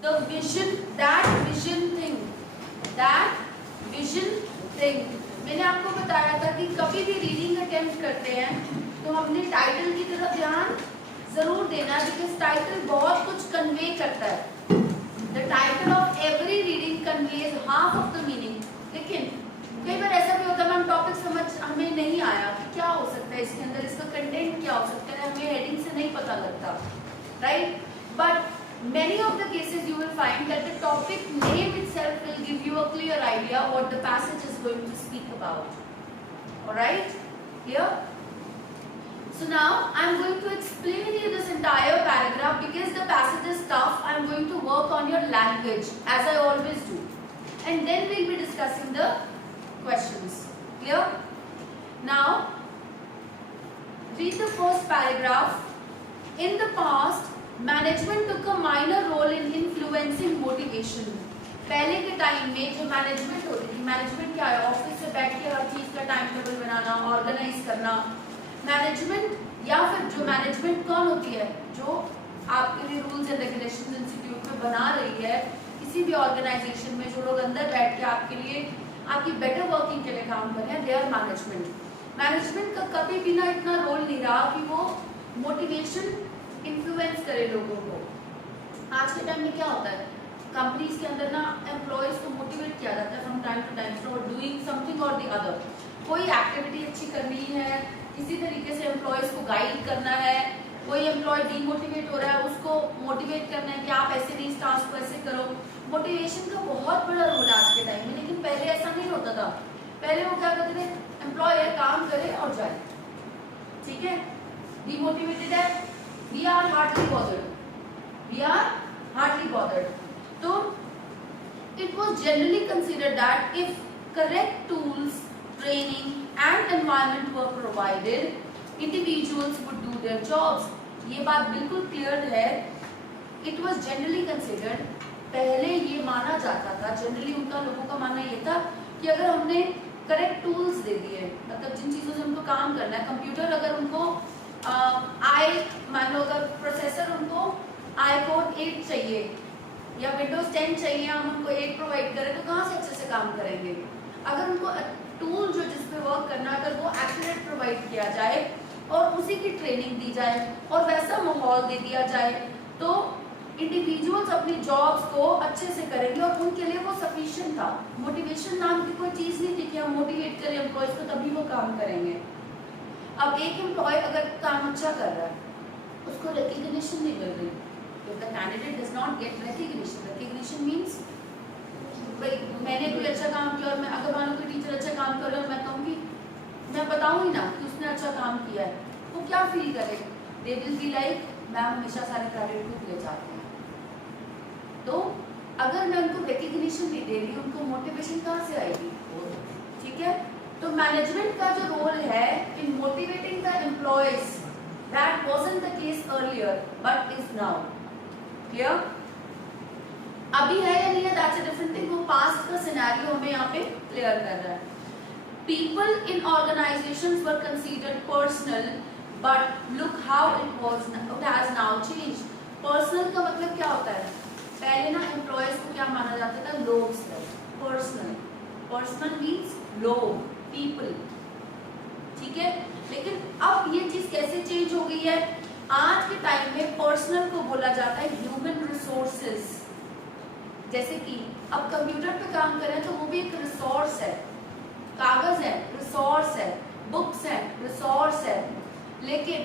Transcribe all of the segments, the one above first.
The vision, that vision thing. मैंने आपको बताया था कि कभी भी रीडिंग अटेम्प्ट करते हैं तो हमने टाइटल की तरफ ध्यान जरूर देना है, बिकॉज टाइटल बहुत कुछ कन्वे करता है. The title of every reading conveys half of the meaning. लेकिन कई बार ऐसा भी होता है, हम टॉपिक समझ हमें नहीं आया कि क्या हो सकता है इसके अंदर, इसका कंटेंट क्या हो सकता है, हमें हेडिंग से नहीं पता लगता, right? But many of the cases you will find that the topic name itself will give you a clear idea what the passage is going to speak about. All right, here. So now I am going to explain you this entire paragraph because the passage is tough. I am going to work on your language as I always do, and then we'll be discussing the questions. Clear? Now read the first paragraph. In the past, management took a minor role in influencing motivation. पहले के time में जो management होती थी, management क्या है? Office से बैठ के हर चीज का टाइम टेबल बनाना, ऑर्गेनाइज करना. मैनेजमेंट या फिर जो मैनेजमेंट कौन होती है? जो आपके लिए रूल्स एंड रेगुलेशंस इंस्टीट्यूट में बना रही है, किसी भी ऑर्गेनाइजेशन में जो लोग अंदर बैठ के आपके लिए आपकी बेटर वर्किंग के लिए काम कर रहे हैं, दे आर मैनेजमेंट. मैनेजमेंट का कभी भी ना इतना रोल नहीं रहा कि वो मोटिवेशन इन्फ्लुएंस करे लोगों को. आज के टाइम में क्या होता है, कंपनीज के अंदर ना एम्प्लॉयज को मोटिवेट किया जाता है from time to time for doing something और द अदर. कोई एक्टिविटी अच्छी करनी है, किसी तरीके से एम्प्लॉयज को गाइड करना है, कोई एम्प्लॉय डीमोटिवेट हो रहा है उसको मोटिवेट करना है कि आप ऐसे नहीं, इस टास्क को ऐसे करो. मोटिवेशन का बहुत बड़ा रोल है आज के टाइम में, लेकिन पहले ऐसा नहीं होता था. पहले वो क्या करते थे, एम्प्लॉय काम करे और जाए, ठीक है. डीमोटिवेटेड है, we are hardly bothered. So it was generally considered that if correct tools, training and environment were provided, individuals would do their jobs. ये बात बिल्कुल क्लियर है. It was generally considered, पहले ये माना जाता था, जनरली उनका लोगों का मानना ये था कि अगर हमने करेक्ट टूल्स दे दिए, मतलब जिन चीजों से उनको काम करना है, कंप्यूटर अगर उनको मान लो अगर प्रोसेसर उनको आई कोर 8 चाहिए या विंडोज 10 चाहिए, हम उनको 8 प्रोवाइड करें तो कहाँ से अच्छे से काम करेंगे? अगर उनको टूल जो जिस पे वर्क करना है, अगर वो एक्यूरेट प्रोवाइड किया जाए और उसी की ट्रेनिंग दी जाए और वैसा माहौल दे दिया जाए, तो इंडिविजुअल्स अपनी जॉब्स को अच्छे से करेंगे और उनके लिए वो सफिशिएंट था. मोटिवेशन नाम की कोई चीज़ नहीं थी कि हम मोटिवेट करें एम्प्लॉयज को तभी वो काम करेंगे. अब एक एम्प्लॉय अगर काम अच्छा कर रहा है, उसको रिकग्निशन नहीं मिल रही. If the candidate does not get recognition means भाई मैंने कोई अच्छा काम किया और मैं अगर मान लो कोई टीचर अच्छा काम कर रहा है और मैं कहूँगी, मैं बताऊँगी ना कि उसने अच्छा काम किया है, वो क्या फील करे? They will be like, ma'am हमेशा सारे क्रेडिट को दिए जाते हैं. तो अगर मैं उनको रिकग्निशन नहीं दे रही, उनको मोटिवेशन कहाँ से आएगी? ठीक है. तो मैनेजमेंट का जो रोल है in motivating the employees, that wasn't the case earlier but is now. Clear? अभी है या नहीं है, दैट्स अ डिफरेंट थिंग. वो पास्ट का सिनेरियो हमें यहाँ पे क्लियर कर रहा है. People in organisations were considered personnel, but look how it has now changed. Personnel का मतलब क्या होता है? पहले ना एम्प्लॉयज को क्या माना जाता था? लोग. पर्सनल मीन्स लोग, पीपल, ठीक है. लेकिन अब ये चीज कैसे चेंज हो गई है? आज के टाइम में पर्सनल को बोला जाता है ह्यूमन रिसोर्सेज. जैसे कि अब कंप्यूटर पे काम कर रहे हैं तो वो भी एक रिसोर्स है. कागज है, रिसोर्स है. बुक्स है, रिसोर्स है. लेकिन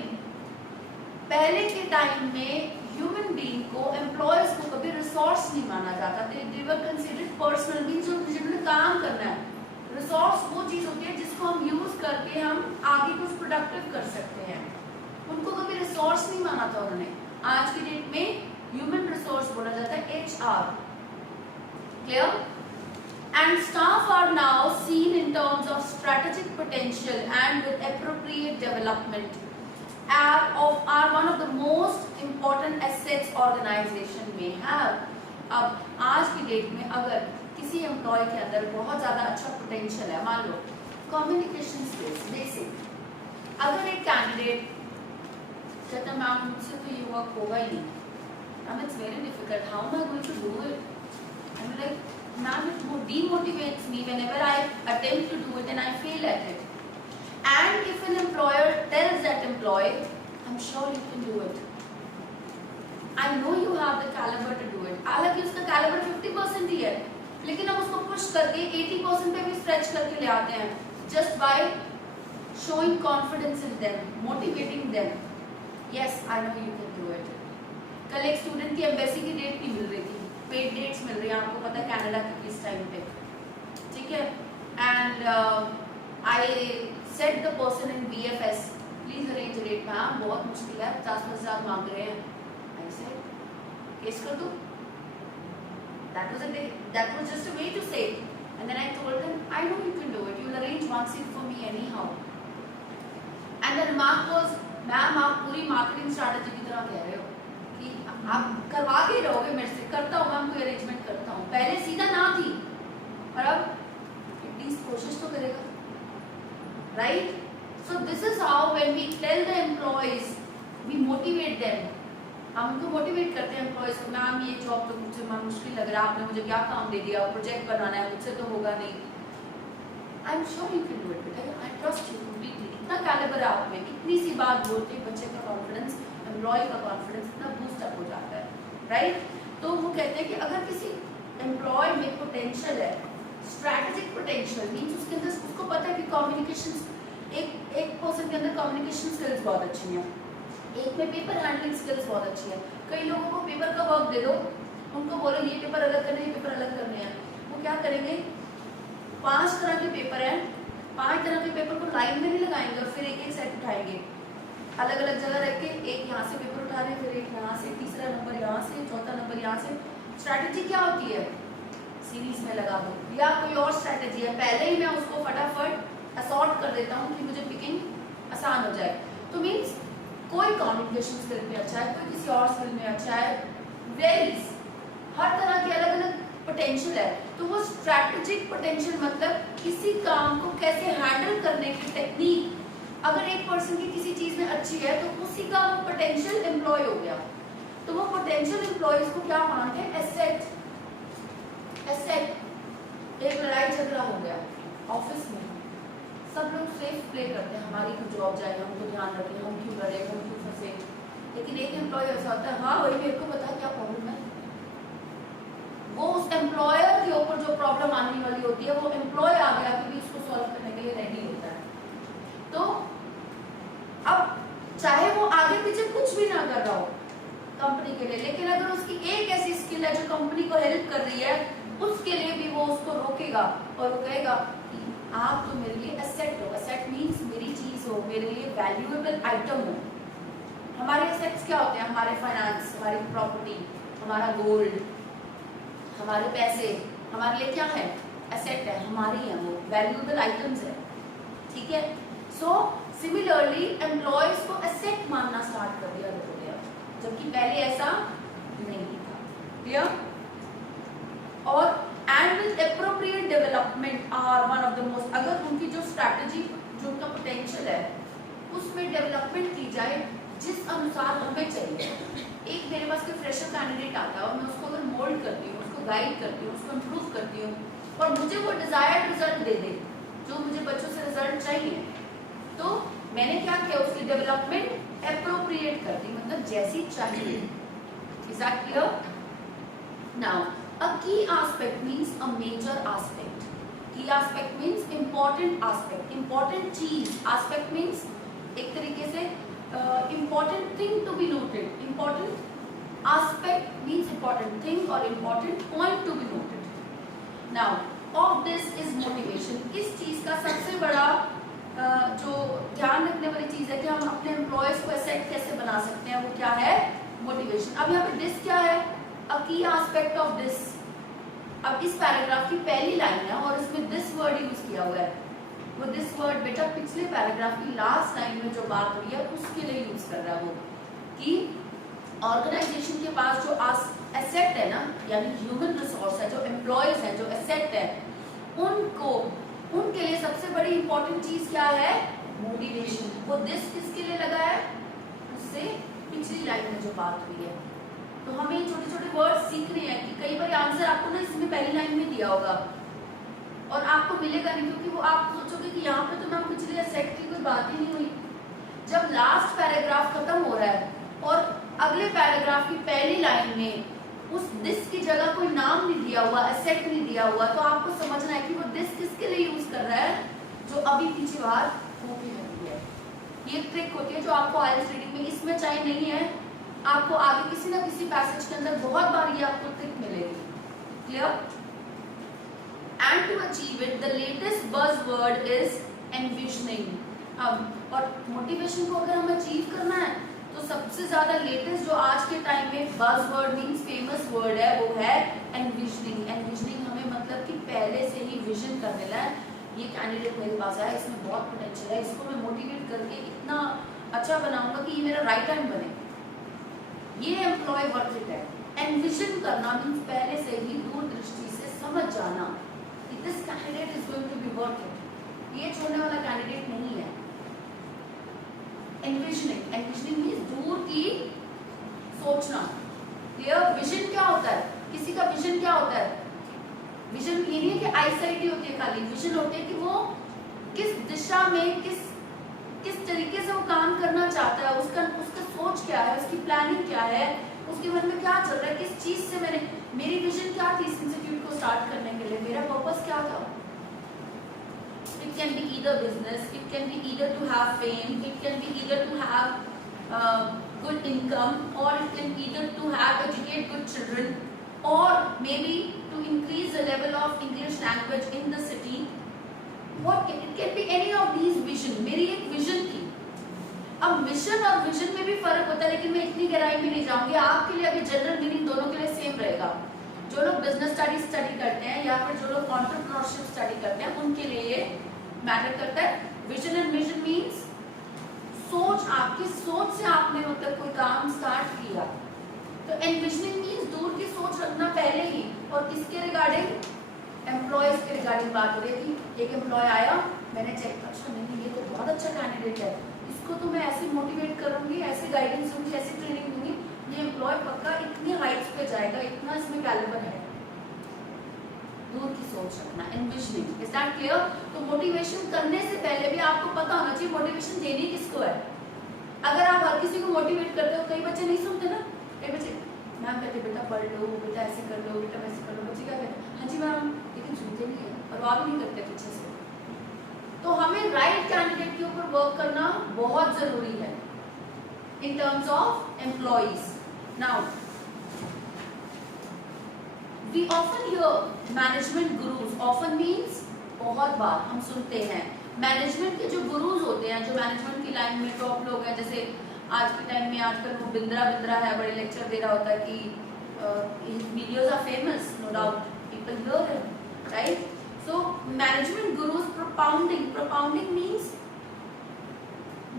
पहले के टाइम में ह्यूमन बीइंग को, एम्प्लॉयज को कभी रिसोर्स नहीं माना जाता. दे वर कंसीडर्ड पर्सनल बीइंग्स, जिन्होंने काम करना है. रिसोर्स वो चीज होती है जिसको हम यूज करके हम आगे कुछ प्रोडक्टिव कर सकते हैं. उनको कभी रिसोर्स नहीं माना था उन्होंने. आज की डेट में ह्यूमन रिसोर्स बोला जाता है HR. Clear? And staff are now seen in terms of strategic potential and with appropriate development are one of the most important assets organization may have. अब आज की डेट में अगर किसी एम्प्लॉय के अंदर बहुत ज़्यादा अच्छा पोटेंशियल है, मान लो कम्युनिकेशन स्किल्स बेसिक, अगर एक कैंडिडेट कहता है मैम मुझसे तो ये वर्क होगा ही नहीं, it's very difficult. How am I going to do it? I'm like, ma'am, it demotivates me whenever I attempt to do it and I fail at it. And if an employer tells that employee, I'm sure you can do it. I know you have the caliber to do it. हालांकि उसका caliber 50% ही है, लेकिन हम उसको push करके 80% पे भी stretch करके ले आते हैं, just by showing confidence in them, motivating them. Yes, I know you can do it. कल एक स्टूडेंट की एम्बेसी की डेट नहीं मिल रही थी, पेड डेट्स मिल रही हैं, आपको पता है कनाडा की किस टाइम पे, ठीक है, and I said the person in BFS, please arrange date, ma'am बहुत मुश्किल है, 50,000 मांग रहे हैं. आई सेड केस कर दो. That was just a way to say, and then I told them, I know you can do it, you will arrange one seat for me anyhow. And the remark was, ma'am आप पूरी marketing strategy की तरह कह रहे हो कि आप करवा के रहोगे मेरे से, करता हूँ मैम, कोई अरेंजमेंट करता हूँ. पहले सीधा ना थी और अब एटलीस्ट कोशिश तो करेगा, right? So this is how when we tell the employees, we motivate them. हम उनको मोटिवेट करते हैं एम्प्लॉयज को, मैम ये जॉब तो मुझे मैम मुश्किल लग रहा है, आपने मुझे क्या काम दे दिया, प्रोजेक्ट बनाना है, मुझसे तो होगा नहीं. I am sure you can do it बेटा, आई ट्रस्ट यू कंप्लीटली. इतना कैलिबर है आप में, इतनी सी बात बोलते ही बच्चे का कॉन्फिडेंस, एम्प्लॉय का कॉन्फिडेंस इतना बूस्ट अप हो जाता है, राइट? तो वो कहते हैं कि अगर किसी एम्प्लॉय में पोटेंशियल है, स्ट्रैटेजिक पोटेंशियल मीन्स उसके अंदर, उसको पता है कि कम्युनिकेशन, एक पर्सन के अंदर कम्युनिकेशन स्किल्स बहुत अच्छी हैं, एक में पेपर हैंडलिंग स्किल्स बहुत अच्छी है. कई लोगों को पेपर का वर्क दे दो, उनको बोलो ये पेपर अलग करने, ये पेपर अलग करने हैं, वो क्या करेंगे, 5 तरह के पेपर हैं, 5 तरह के पेपर को लाइन में नहीं लगाएंगे और फिर एक एक सेट उठाएंगे, अलग अलग जगह रख के, एक यहाँ से पेपर उठा रहे हैं, फिर एक यहाँ से, तीसरा नंबर यहाँ से, चौथा नंबर यहाँ से. स्ट्रैटेजी क्या होती है, सीरीज में लगा दो, या कोई और स्ट्रैटेजी है, पहले ही मैं उसको फटाफट असॉर्ट कर देता हूँ कि मुझे पिकिंग आसान हो जाए. तो मीन्स कोई कम्युनिकेशन स्किल में अच्छा है, कोई किसी और स्किल में अच्छा है, वेरीज, हर तरह के अलग अलग पोटेंशियल है. तो वो स्ट्रैटेजिक पोटेंशियल मतलब किसी काम को कैसे हैंडल करने की टेक्निक, अगर एक पर्सन की किसी चीज में अच्छी है तो उसी का वो पोटेंशियल एम्प्लॉय हो गया. तो वो पोटेंशियल एम्प्लॉयज को क्या मानते हैं, एसेट. एसेट, एक लड़ाई झगड़ा हो गया ऑफिस में, सब लोग सेफ प्ले करते हैं, हमारी क्यों जॉब जाए, हमको ध्यान रखें, हम क्यों लड़े, हम क्यों फंसे. लेकिन एक एम्प्लॉय ऐसा होता है, हाँ वही मेरे को पता है क्या प्रॉब्लम है, वो उस एम्प्लॉयर के ऊपर जो प्रॉब्लम आने वाली होती है वो एम्प्लॉय आ गया कि भी उसको सॉल्व करने के लिए रेडी होता है. तो अब चाहे वो आगे पीछे कुछ भी ना कर रहा हो कंपनी के लिए, लेकिन अगर उसकी एक ऐसी स्किल है जो कंपनी को हेल्प कर रही है, उसके लिए भी वो उसको रोकेगा और वो कहेगा कि आप तो मेरे लिए एसेट हो. एसेट मीन्स मेरी चीज हो, मेरे लिए वैल्यूएबल आइटम हो. हमारे एसेट्स क्या होते हैं, हमारे फाइनेंस, हमारी प्रॉपर्टी, हमारा गोल्ड, हमारे पैसे, हमारे लिए क्या है, एसेट है, हमारी है, वो वैल्यूएबल आइटम्स है, ठीक है. सो सिमिलरली एम्प्लॉयज को एसेट मानना स्टार्ट कर दिया गया, जबकि पहले ऐसा नहीं था. क्लियर? और and with appropriate development are one of the most, अगर उनकी जो स्ट्रैटेजी, जो उनका पोटेंशियल है उसमें डेवलपमेंट की जाए जिस अनुसार हमें चाहिए. एक मेरे पास कोई फ्रेशर कैंडिडेट आता है और मैं उसको अगर मोल्ड करती हूँ, उसको गाइड करती हूँ, उसको इम्प्रूव करती हूँ और मुझे वो डिजायर्ड रिजल्ट दे दे जो मुझे बच्चों से रिजल्ट चाहिए, तो मैंने क्या किया, उसकी डेवलपमेंट एप्रोप्रिएट कर दी, मतलब जैसी चाहिए. Is that clear? Now a key aspect means a major aspect. Key aspect means important aspect, important चीज. Aspect means एक तरीके से important thing to be noted. Important aspect means important thing or important point to be noted. Now of this is motivation. इस चीज का सबसे बड़ा जो ध्यान रखने वाली चीज है कि हम अपने एम्प्लॉयज को एसेट कैसे बना सकते हैं, वो क्या है, मोटिवेशन. अब यहाँ पे दिस क्या है, अ की एस्पेक्ट ऑफ दिस. अब इस पैराग्राफ की पहली लाइन है और इसमें दिस वर्ड यूज किया हुआ है. वो दिस वर्ड बेटा पिछले पैराग्राफ की लास्ट लाइन में जो बात हुई है उसके लिए यूज कर रहा है, वो कि ऑर्गेनाइजेशन के पास जो एसेट है ना, यानी ह्यूमन रिसोर्स है, जो एम्प्लॉयज है, जो एसेट है, उनको, उनके लिए सबसे बड़ी इंपॉर्टेंट चीज क्या है, मोटिवेशन. वो दिस किसके लिए लगा है, उससे पिछली लाइन में जो बात हुई है. तो हमें छोटे छोटे वर्ड सीखने हैं कि कई बार आंसर आपको ना इसमें पहली लाइन में दिया होगा और आपको मिलेगा नहीं, क्योंकि वो आप सोचोगे कि यहाँ पे तो मैम पिछले एसेट की कोई बात ही नहीं हुई। जब लास्ट पैराग्राफ खत्म हो रहा है और अगले पैराग्राफ की पहली लाइन में उस दिस की जगह कोई नाम नहीं दिया हुआ, एसेट नहीं दिया हुआ, तो आपको समझना है कि वो दिस किसके लिए यूज कर रहा है, जो अभी पीछे बाहर होके है। ये ट्रिक होती है जो आपको आईएलटीएस रीडिंग में इसमें चाहिए नहीं है, आपको आगे किसी ना किसी पैसेज के अंदर बहुत बार ये आपको ट्रिक मिलेगी। Clear? And to achieve it, the latest buzzword is envisioning. अब और मोटिवेशन को अगर हमें अचीव करना है तो सबसे ज्यादा लेटेस्ट जो आज के टाइम में buzzword मीन्स फेमस वर्ड है वो है envisioning. envisioning हमें मतलब कि पहले से ही विजन करने ला है। ये कैंडिडेट मेरे पास आया, इसमें बहुत पोटेंशियल है, इसको मैं मोटिवेट करके इतना अच्छा बनाऊंगा कि ये मेरा राइट हैंड बने, ये एम्प्लॉय वर्थ इट है। एनविजन करना मीन्स पहले से ही दूरदृष्टि से समझ जाना कि this candidate is going to be worth it, ये छोड़ने वाला कैंडिडेट नहीं है। एनविजनिंग, एनविजनिंग मीन्स दूर की सोचना। क्लियर? विजन क्या होता है? किसी का विजन क्या होता है? विजन ये नहीं है कि आईसाइट ही होती है खाली, विजन होती है कि वो किस दिशा में किस तरीके से वो काम करना चाहता है, उसका सोच क्या है, उसकी प्लानिंग क्या है, उसके मन में क्या चल रहा है, किस चीज से मेरी विजन क्या थी इस इंस्टीट्यूट को स्टार्ट करने के लिए, मेरा पर्पस क्या था। It can be either business, it can be either to have fame, it can be either to have good income, or it can either to have educate good children, or maybe to increase the level of English language in the city. It can be any of these vision. मेरी एक vision थी। अब mission और vision में भी फर्क होता है, लेकिन मैं इतनी गहराई में नहीं जाऊंगी। आपके लिए अभी जनरल मीनिंग दोनों के लिए सेम रहेगा। जो लोग बिजनेस स्टडी करते हैं या फिर जो लोग एंटरप्रेन्योरशिप स्टडी करते हैं उनके लिए ये मैटर करता है। विजन एंड मिशन मीन्स सोच, आपकी सोच से आपने मतलब कोई काम स्टार्ट किया, तो एनविजनिंग मीन्स दूर की सोच रखना पहले ही। और किसके रिगार्डिंग? एम्प्लॉयज के रिगार्डिंग बात हो रही है कि एक एम्प्लॉय आया, मैंने चेक, अच्छा नहीं ये तो बहुत अच्छा कैंडिडेट है, इसको तो मैं ऐसे मोटिवेट करूंगी, ऐसे गाइडेंस दूंगी, ऐसी ट्रेनिंग दूंगी, ये एम्प्लॉय पक्का इतनी हाइट्स पे जाएगा, इतना इसमें कैलिबर है। दूर की सोच रखना, एनविजनिंग। Is that clear? तो मोटिवेशन करने से पहले भी आपको पता होना चाहिए मोटिवेशन देनी किसको है। अगर आप हर किसी को मोटिवेट करते हो, कई बच्चे नहीं सुनते ना, कई बच्चे मैम कहते बेटा पढ़ लो, बेटा ऐसे कर लो, बेटा वैसे कर लो, बच्चे क्या कहते हैं हाँ जी मैम, लेकिन सुनते नहीं है और वाह भी नहीं करते पीछे से। तो हमें राइट कैंडिडेट के ऊपर वर्क करना बहुत जरूरी है in terms of employees. Now we often hear management gurus, often means बहुत बार हम सुनते हैं मैनेजमेंट के जो गुरुज होते हैं, जो मैनेजमेंट की लाइन में टॉप लोग हैं, जैसे आज के टाइम में आजकल वो बिंद्रा है, बड़े लेक्चर दे रहा होता है कि videos are famous, no doubt people hear him, right? So management gurus propounding means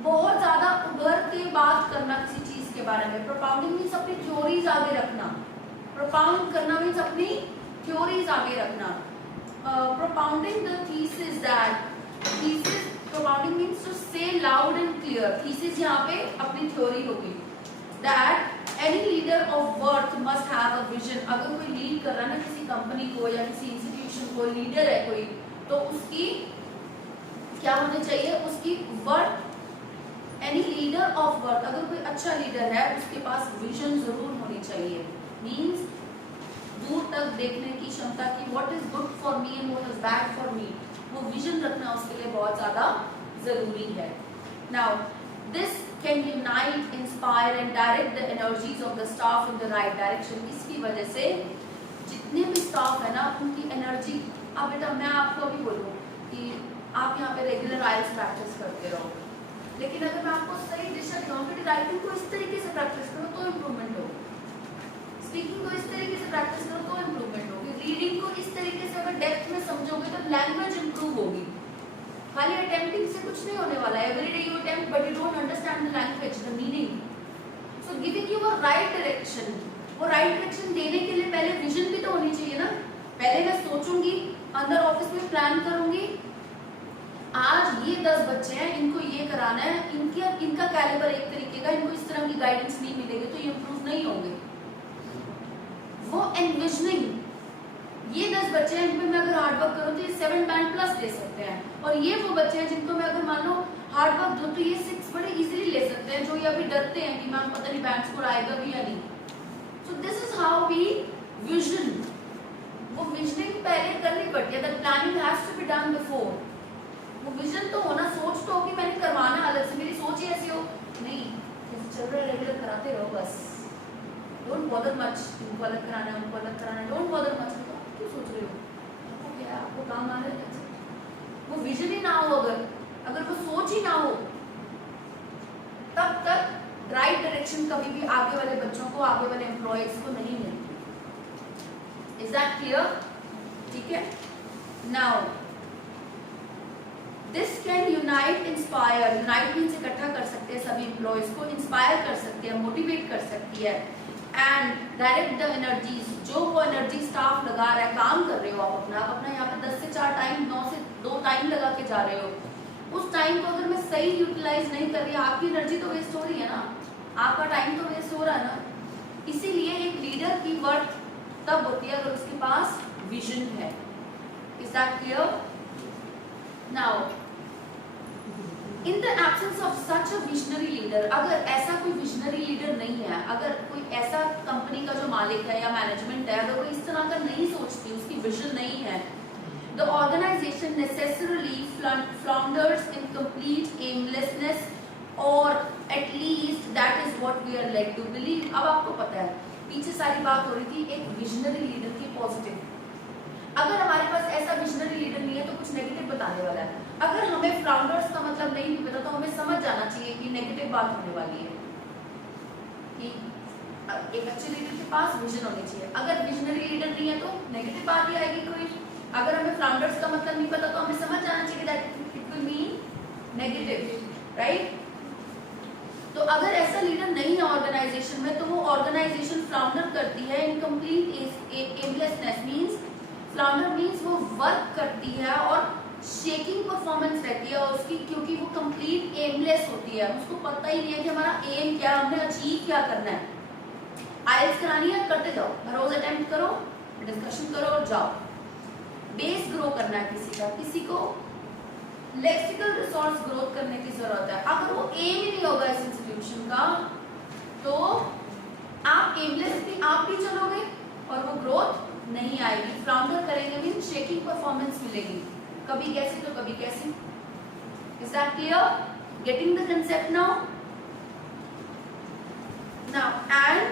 बहुत ज्यादा उभर के बात करना किसी चीज के बारे में। प्रोपाउंडिंग मीन्स अपनी थ्योरीज आगे रखना, प्रोपाउंड करना मीन्स अपनी थ्योरीज आगे रखना। Propounding the thesis that, thesis propounding means to say loud and clear. Thesis यहाँ पे अपनी थ्योरी होगी that any leader of worth must have a vision. अगर कोई लीड कर रहा है ना किसी कंपनी को या किसी इंस्टीट्यूशन को, लीडर है कोई, तो उसकी क्या होनी चाहिए, उसकी worth, any leader of worth, अगर कोई अच्छा लीडर है उसके पास विजन जरूर होनी चाहिए। मीन्स दूर तक देखने की क्षमता की, what is good for me and what is bad for me, वो विजन रखना उसके लिए बहुत ज्यादा जरूरी है। Now this can unite, inspire and direct the energies of the staff in the right direction. इसकी वजह से जितने भी स्टाफ है ना उनकी एनर्जी, अब बेटा मैं आपको अभी बोलूँ कि आप यहाँ पे रेगुलर आईएलटीएस प्रैक्टिस करते रहो, लेकिन अगर मैं आपको सही दिशा दिखाऊं कि राइटिंग को इस तरीके से प्रैक्टिस करो तो इम्प्रूवमेंट होगी, स्पीकिंग को इस तरीके से प्रैक्टिस करो तो इम्प्रूवमेंट होगी, रीडिंग को इस तरीके से अगर डेप्थ में समझोगे तो लैंग्वेज इंप्रूव होगी। खाली अटेम्प्टिंग से कुछ नहीं होने वाला है। Every day you attempt but you don't understand the language, the meaning. So giving you a right direction, वो राइट डायरेक्शन देने के लिए पहले विजन भी तो होनी चाहिए ना। पहले मैं सोचूंगी, अंदर ऑफिस में प्लान करूंगी, आज ये 10 बच्चे हैं, इनको ये कराना है, इनका कैलिबर एक तरीके का, इनको इस तरह की गाइडेंस नहीं मिलेगी तो ये इम्प्रूव नहीं होंगे। वो एनविजनिंग, ये 10 बच्चे हैं जिनपे मैं अगर हार्ड वर्क करूँ तो ये 7 बैंड प्लस ले सकते हैं, और ये वो बच्चे हैं जिनको मैं अगर मान लो हार्ड वर्क दूँ तो ये 6 बड़े इजीली ले सकते हैं, जो ये अभी डरते हैं कि मैम पता नहीं बैंड स्कोर आएगा भी या नहीं। So this is how we vision, वो विजनिंग पहले करनी पड़ती है, that planning has to be done before. वो विजन तो होना, सोच तो हो कि मैंने करवाना अलग से, मेरी सोच ही ऐसी हो नहीं जैसे चल रहा है रेगुलर कराते रहो बस, डोंट बॉदर मच, उनको अलग कराना है उनको अलग कराना है, डोंट बॉदर मच, क्यों सोच रहे हो, आपको क्या, आपको काम आ रहा है। वो विजन ही ना हो, अगर वो सोच ही ना हो, तब तक राइट डायरेक्शन कभी भी आगे वाले बच्चों को, आगे वाले एम्प्लॉयज को नहीं मिलती। Is that clear? ठीक है। Now this can unite, inspire, unite means इकट्ठा कर सकते हैं सभी एम्प्लॉयज को, इंस्पायर कर सकती है, मोटिवेट कर सकती है, एंड डायरेक्ट द एनर्जीज, जो वो एनर्जी स्टाफ लगा रहा है, काम कर रहे हो आप अपना यहाँ पे 10 से 4 टाइम, 9 से 2 टाइम लगा के जा रहे हो, उस टाइम को अगर मैं सही यूटिलाइज नहीं कर रही, आपकी एनर्जी तो वेस्ट हो रही है ना, आपका टाइम तो वेस्ट हो रहा है ना। इसीलिए एक लीडर की वर्थ तब होती है अगर उसके पास विजन है। Is that clear? Now in the absence of such a visionary leader, अगर ऐसा कोई विजनरी लीडर नहीं है, अगर कोई ऐसा कंपनी का जो मालिक है या मैनेजमेंट है, अगर वो इस तरह का नहीं सोचती, उसकी विजन नहीं है, the organisation necessarily flounders in complete aimlessness, or at least that is what we are led to believe। अब आपको पता है पीछे सारी बात हो रही थी एक विजनरी लीडर की पॉजिटिव, अगर हमारे पास ऐसा विजनरी लीडर नहीं है तो कुछ नेगेटिव बताने वाला है। अगर हमें फ्लाउंडर्स का मतलब नहीं पता तो हमें समझ जाना चाहिए कि नेगेटिव बात होने वाली है, कि एक अच्छे लीडर के पास विजन होनी चाहिए। अगर विजनरी लीडर नहीं है तो नेगेटिव बात ही आएगी कोई। अगर हमें फ्लाउंडर्स का मतलब नहीं पता तो हमें समझ जाना चाहिए that it will mean negative, right? तो अगर ऐसा लीडर नहीं है ऑर्गेनाइजेशन में तो वो ऑर्गेनाइजेशन फ्लाउंडर करती है in complete aimlessness, means flounder means वो वर्क करती है और शेकिंग परफॉर्मेंस रहती है उसकी, क्योंकि वो कंप्लीट एमलेस होती है, उसको पता ही नहीं है कि हमारा एम क्या, हमने अचीव क्या करना है। आईएलटीएस करानी है करते जाओ, हर रोज अटेम्प्ट करो, डिस्कशन करो और जाओ। बेस ग्रो करना है किसी को लेक्सिकल रिसोर्स ग्रोथ करने की जरूरत है। अगर वो एम ही नहीं होगा इस इंस्टीट्यूशन का तो आप एमलेसली आप भी चलोगे और वो ग्रोथ नहीं आएगी। फ्लाउंडर करेंगे मीन शेकिंग परफॉर्मेंस मिलेगी, कभी कैसे तो कभी कैसे। Is that clear? Getting the concept now? And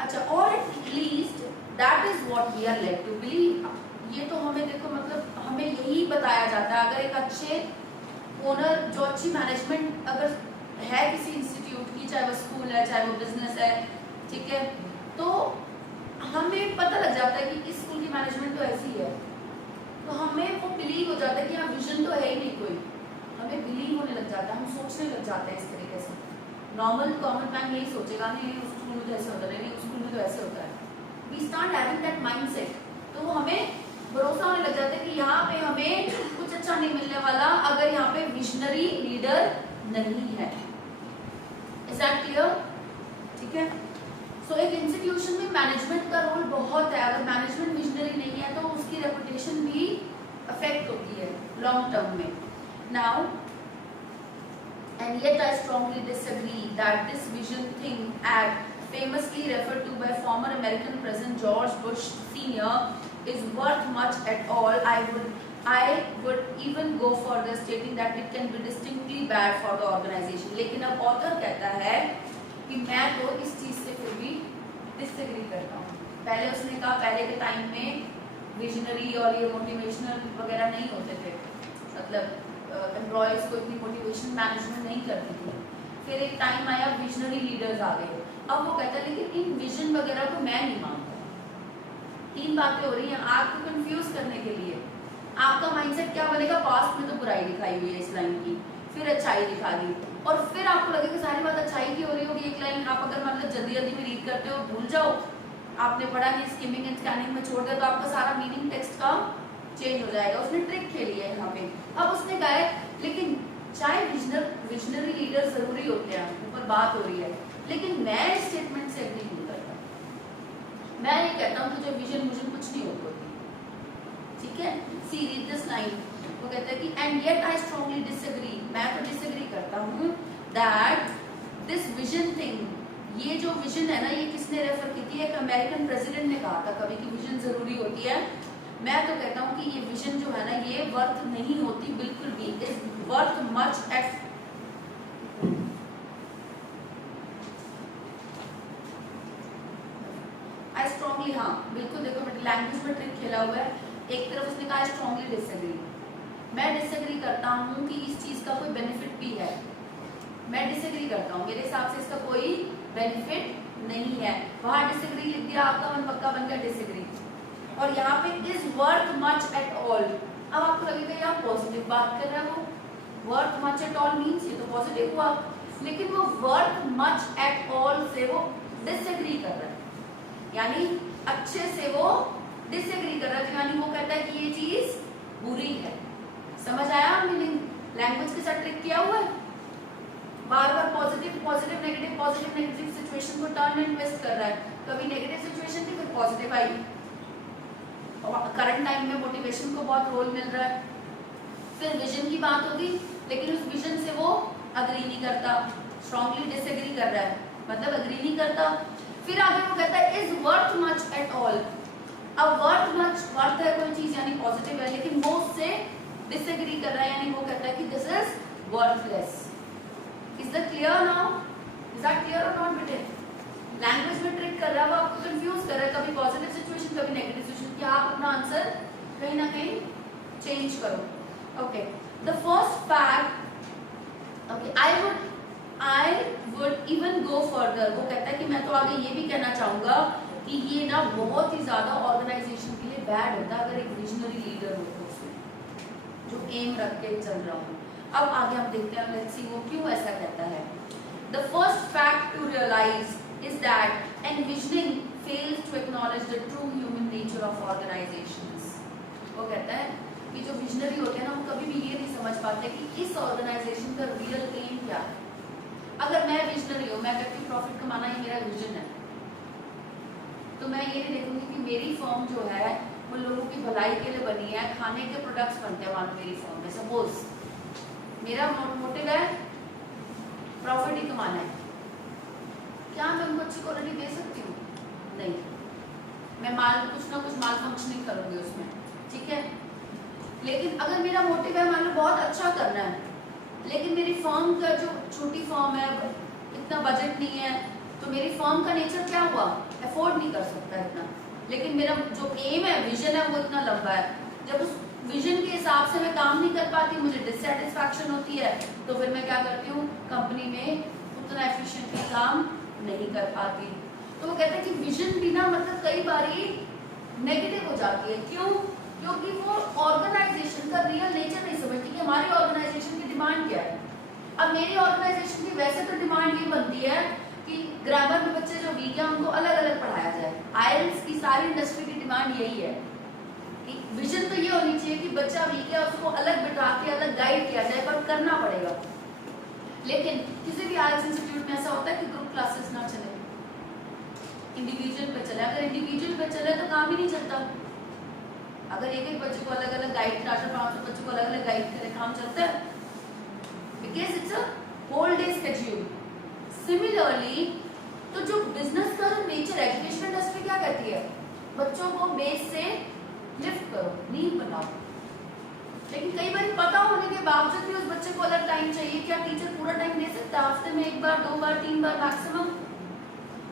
अच्छा, और at least that is what we are led to believe. ये तो हमें देखो मतलब हमें यही बताया जाता है, अगर एक अच्छे ओनर जो अच्छी मैनेजमेंट अगर है किसी इंस्टीट्यूट की, चाहे वो स्कूल है चाहे वो बिजनेस है, ठीक है, तो हमें पता लग जाता है कि इस स्कूल की मैनेजमेंट तो ऐसी है, तो हमें वो बिलीव हो जाता है कि हाँ विजन तो है ही नहीं कोई, हमें बिलीव होने लग जाता है, हम सोचने लग जाते हैं इस तरीके से। नॉर्मल कॉमन मैन यही सोचेगा नहीं उस स्कूल में तो ऐसे होता है, नहीं उस स्कूल में तो ऐसे होता है। We start having that mindset, तो वो हमें भरोसा होने लग जाता है कि यहाँ पे हमें कुछ अच्छा नहीं मिलने वाला अगर यहाँ पे विजनरी लीडर नहीं है। Is that clear? ठीक है। सो एक इंस्टीट्यूशन में मैनेजमेंट का रोल बहुत है, अगर मैनेजमेंट विजनरी नहीं है तो उसकी रेपुटेशन भी अफेक्ट होती है लॉन्ग टर्म में। Now and yet I strongly disagree that this vision thing act famously referred to by former American President George Bush Sr. is worth much at all. I would even go further stating that it can be distinctly bad for the organization. लेकिन अब author कहता है कि मैं तो इस चीज से फिर भी डिसएग्री करता हूँ। पहले उसने कहा पहले के टाइम में विजनरी और ये मोटिवेशनल वगैरह नहीं होते थे, मतलब एम्प्लॉयज को इतनी मोटिवेशन मैनेजमेंट नहीं करती थी। फिर एक टाइम आया विजनरी लीडर्स आ गए, अब वो कहता है लेकिन इन विजन वगैरह को मैं नहीं मानता। तीन बातें हो रही हैं आपको कंफ्यूज करने के लिए। आपका माइंडसेट क्या बनेगा, पास्ट में तो बुराई दिखाई हुई है इस लाइन की, फिर अच्छाई दिखा दी, और फिर आपको लगेगा सारी बात अच्छाई की हो रही होगी। एक लाइन आप अगर मतलब जल्दी जल्दी में रीड करते हो भूल जाओ, आपने पढ़ा नहीं, स्किमिंग एंड स्कैनिंग में छोड़ दिया तो आपका सारा मीनिंग टेक्स्ट का चेंज हो जाएगा। उसने ट्रिक खेली है यहाँ पे। अब उसने कहा है लेकिन चाहे विजनरी लीडर जरूरी होते हैं, ऊपर बात हो रही है, लेकिन मैं इस स्टेटमेंट से एग्री नहीं करता। मैं ये कहता हूँ कि जो विजन मुझे कुछ नहीं होती, ठीक है। सी रीड दिस लाइन, वो कहता है कि and yet I strongly disagree, मैं तो डिसएग्री करता हूँ दैट दिस विजन थिंग, ये जो विजन है ना, ये किसने रेफर की थी, एक अमेरिकन प्रेसिडेंट ने कहा था कभी कि विजन जरूरी होती है। मैं तो कहता हूँ कि ये विजन जो है ना, ये वर्थ नहीं होती बिल्कुल भी, is worth much at I strongly, हाँ बिल्कुल, देखो बेटे लैंग्वेज में ट्रिक खेला हुआ है। एक तरफ उसने कहा स्ट्रांगली डिसएग्री, मैं डिसएग्री करता हूँ कि इस चीज का कोई बेनिफिट भी है, मैं डिसएग्री करता हूँ, मेरे हिसाब से इसका कोई बेनिफिट नहीं है। वहां डिसएग्री लिख दिया, आपका मन पक्का बन गया डिसएग्री। और यहाँ पे is worth much at all, अब आपको लगेगा यार पॉजिटिव बात कर रहा है वो, worth much at all means ये तो पॉजिटिव हुआ, लेकिन वो वर्थ मच एट ऑल से वो डिसएग्री कर रहा है, यानी अच्छे से वो डिसएग्री कर रहा है, यानी वो कहता है कि ये चीज बुरी है। समझ आया मीनिंग? लैंग्वेज के साथ ट्रिक किया हुआ है, बार बार positive positive negative positive negative situation को टर्न एंड ट्विस्ट कर रहा है। कभी नेगेटिव सिचुएशन थी, फिर पॉजिटिव आई, और करंट टाइम में मोटिवेशन को बहुत रोल मिल रहा है। फिर विजन की बात होगी, लेकिन उस विजन से वो अग्री नहीं करता, स्ट्रांगली डिसएग्री कर रहा है, मतलब अग्री नहीं करता। फिर आगे वो कहता है is worth much at all, अब वर्थ मच, वर्थ है कोई चीज यानी पॉजिटिव है, लेकिन वो उससे डिसएग्री कर रहा है, यानी वो कहता है कि this is worthless. Is that clear now? Is that clear or not बेटे? लैंग्वेज में ट्रिक कर रहा है, वो आपको कंफ्यूज कर रहा है, कभी पॉजिटिव सिचुएशन कभी नेगेटिव सिचुएशन, कि आप अपना आंसर कहीं ना कहीं चेंज करो। Okay, the first fact, okay, I would even go further, वो कहता है कि मैं तो आगे ये भी कहना चाहूंगा कि ये ना बहुत ही ज्यादा ऑर्गेनाइजेशन के लिए बैड होता है अगर एक विजनरी लीडर हो तो उसमें जो एम रख के चल रहा हो। अब आगे हम देखते हैं, लेट्स सी वो क्यों ऐसा कहता है। The first fact to realise is that envisioning fails to acknowledge the true human nature of organisations. वो कहता है कि जो विजनरी होते हैं ना, वो कभी भी ये नहीं समझ पाते कि इस ऑर्गेनाइजेशन का रियल एम क्या है। अगर मैं विजनरी हूँ, मैं कहती हूँ प्रॉफिट कमाना ही मेरा विजन है, तो मैं ये नहीं देखूंगी कि मेरी फर्म जो है वो लोगों की भलाई के लिए बनी है, खाने के प्रोडक्ट्स बनते हैं वहां मेरी फर्म में, सपोज मेरा मोटिव है प्रॉफिट ही कमाना है, क्या मैं उनको अच्छी क्वालिटी दे सकती हूँ? नहीं, मैं माल कुछ ना कुछ माल फंक्शनिंग करूंगी उसमें, ठीक है। लेकिन अगर मेरा मोटिव है मान लो बहुत अच्छा करना है, लेकिन मेरी फर्म का जो छोटी फर्म है, इतना बजट नहीं है, तो मेरी फर्म का नेचर क्या हुआ, अफोर्ड नहीं कर सकता इतना, लेकिन मेरा जो एम है, विजन है, वो इतना लंबा है। जब उस विजन के हिसाब से मैं काम नहीं कर पाती, मुझे डिससेटिस्फैक्शन होती है, तो फिर मैं क्या करती हूँ, कंपनी में उतना एफिशिएंटली काम नहीं कर पाती। तो वो कहते हैं कि विजन भी ना मतलब कई बारी नेगेटिव हो जाती है। क्यों? क्योंकि वो ऑर्गेनाइजेशन का रियल नेचर नहीं समझती कि हमारी ऑर्गेनाइजेशन की डिमांड क्या है। अब मेरी ऑर्गेनाइजेशन की वैसे तो डिमांड ये बनती है कि ग्रामर में बच्चे जो वीक है उनको अलग अलग पढ़ाया जाए, आईएलटीएस की सारी इंडस्ट्री की डिमांड यही है। विजन तो ये होनी चाहिए कि बच्चा वीक है उसको अलग बिठा के अलग गाइड किया जाए, पर करना पड़ेगा। लेकिन किसी भी आईएलटीएस इंस्टीट्यूट में ऐसा होता है कि ग्रुप क्लासेस ना चले, इंडिविजुअल पे चले। अगर इंडिविजुअल पे चले तो काम ही नहीं चलता। अगर एक एक बच्चे को अलग अलग गाइड, 400-500 बच्चों को अलग अलग गाइड करे, काम चलता है, because it's a whole day schedule. Similarly तो जो बिजनेस का जो नेचर, एजुकेशन इंडस्ट्री क्या कहती है, बच्चों को बेस से लिफ्ट करो, नींव बनाओ, लेकिन कई बार पता होने के बावजूद भी उस बच्चे को अलग टाइम चाहिए। क्या टीचर पूरा टाइम दे सकता है? हफ्ते में 1 बार 2 बार 3 बार मैक्सिमम,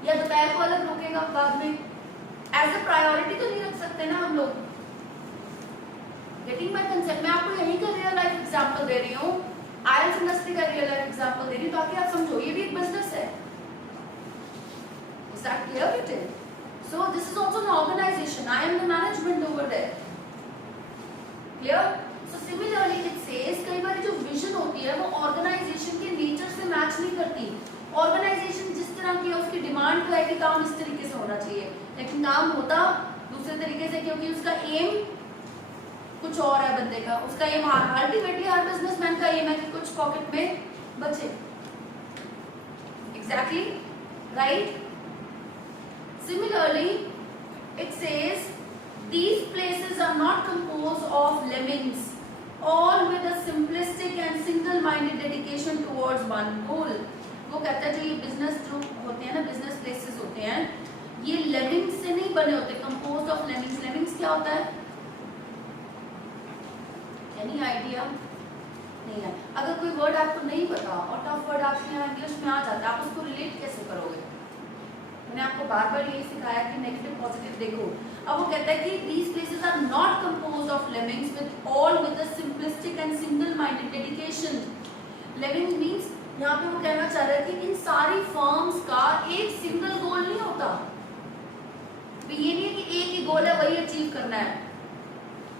या दोपहर को अलग रोकेगा बाद में? एज अ प्रायोरिटी तो नहीं रख सकते ना हम लोग। Getting my concept? मैं आपको यहीं का रियल लाइफ एग्जांपल दे रही हूँ, आईएलटीएस इंडस्ट्री का रियल लाइफ एग्जांपल दे रही हूँ, ताकि आप समझो ये भी एक बिजनेस है। इज दैट क्लियर बेटे? So this is also an organization. I am the management over there. Clear? So similarly it says कई बार जो विजन होती है वो ऑर्गेनाइजेशन के नेचर से मैच नहीं करती। ऑर्गेनाइजेशन जिस तरह की है उसकी डिमांड तो है कि काम इस तरीके से होना चाहिए, लेकिन काम होता दूसरे तरीके से, क्योंकि उसका एम कुछ और है बंदे का। उसका एम अल्टीमेटली हर बिजनेसमैन का एम है कि कुछ पॉकेट में बचे। Exactly right. Similarly, It says these places are not composed of lemmings, all with a simplistic and single-minded dedication towards one goal. वो कहता है जो ये बिजनेस जो होते हैं ना, बिजनेस प्लेसेस होते हैं, ये लेमिंग्स से नहीं बने होते, कंपोज्ड ऑफ लेमिंग्स. लेमिंग्स क्या होता है? Any idea? नहीं है. अगर कोई वर्ड आपको नहीं पता और टफ वर्ड आपके यहाँ इंग्लिश में आ जाता है, आप उसको रिलेट कैसे करोगे? मैंने आपको बार बार यही सिखाया कि नेगेटिव पॉजिटिव देखो. अब वो कहता है कि these places are not composed of lemmings with all with a simplistic and single-minded dedication. Lemmings means यहाँ पे वो कहना चाह रहा है कि इन सारी फर्म्स का एक सिंगल गोल नहीं होता. ये नहीं है कि एक ही गोल है, वही अचीव करना है.